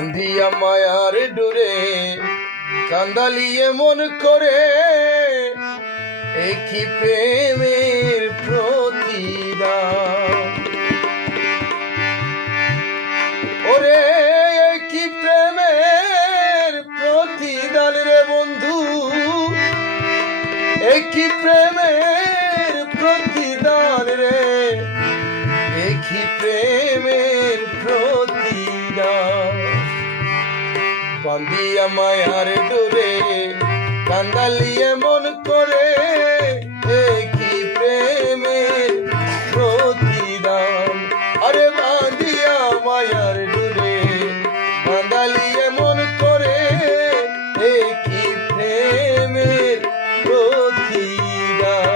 বান্ধিয়া মায়ার ডোরে কান্দালিয়ে মন করে একই প্রেমের প্রতিদান। ওরে একই প্রেমের প্রতিদান রে বন্ধু, একই প্রেমের প্রতিদান রে, একই প্রেমের প্রতিদান। বান্ধিয়া মায়ার ডোরে কান্দালিয়ে মন করে একই প্রেমের প্রতিদান। আরে বান্ধিয়া মায়ার ডোরে কান্দালিয়ে মন করে একই প্রেমের প্রতিদান।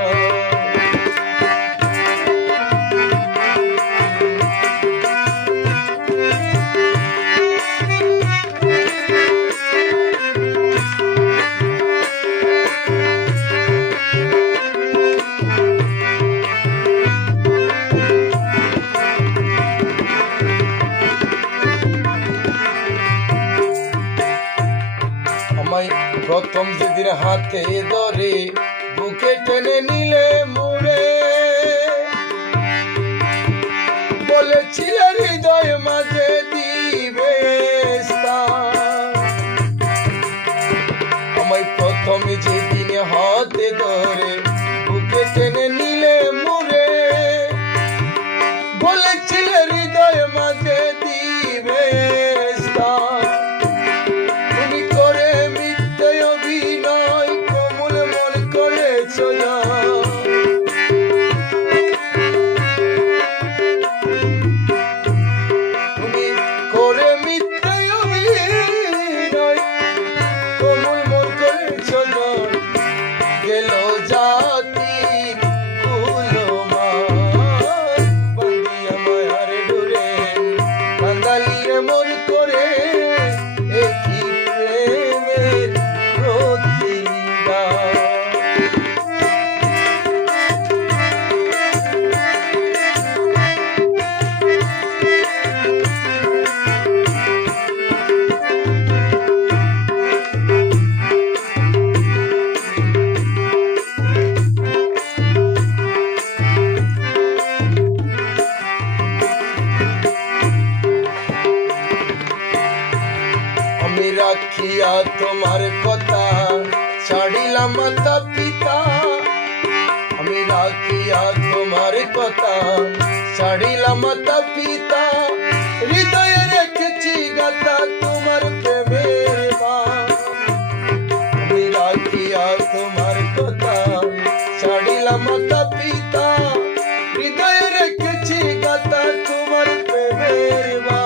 প্রথম যেদিন হাতে ধরে বুকে টেনে নিলে মুড়ে, বলেছিলে হৃদয় মাঝে দিবে স্থান। আমায় প্রথম যেদিন হাতে ধরে বুকে টেনে নিলে মুড়ে, বলেছিলে হৃদয় মাঝে দিবে স্থান। রাখিয়া তোমার কথা ছাড়িলাম মাতা পিতা, আমি রাখিয়া তোমার কথা ছাড়িলাম মাতা পিতা। হৃদয়ে রেখেছি গাথা তোমার প্রেমের বাণ, আমি রাখিয়া তোমার কথা ছাড়িলাম মাতা পিতা। হৃদয়ে রেখেছি গাথা তোমার প্রেমের বাণ।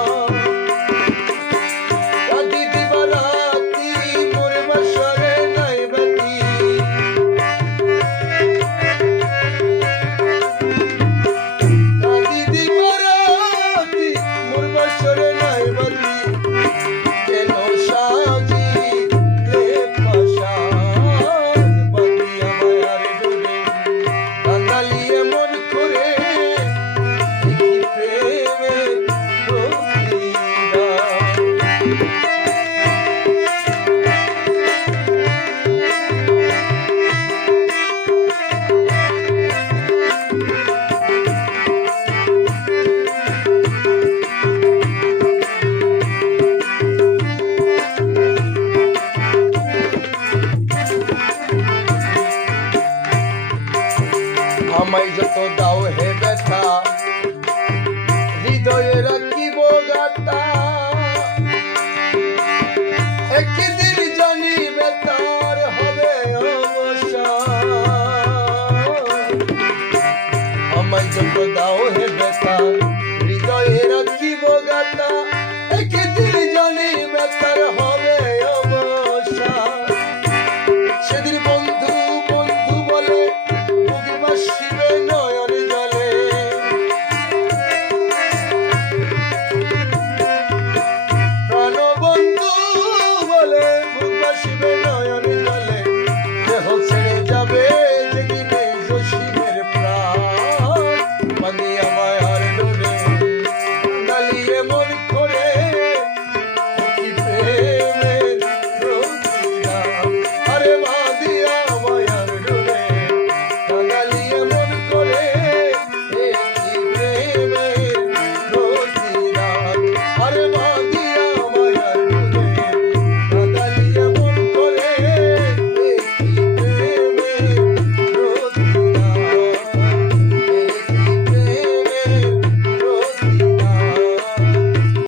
আমায় যত দাও হে ব্যথা হৃদয়ে রাখিব গাথা, একদিন জানিবে তার হবে অবসান। আমায় যত দাও হে ব্যথা হৃদয়ে রাখিব গাথা, একদিন জানিবে তার হবে অবসান। সেদিন বন্ধু বন্ধু বলে বুকে বাসিবে নয়ন জলে, প্রাণ বন্ধু বলে বুক বাসিবে নয়ন জলে। দেহ ছেড়ে যাবে যেদিনে জসিমের প্রাণ, বান্ধিয়া মায়ার ডোরে কান্দালিয়ে মন করে আমার মা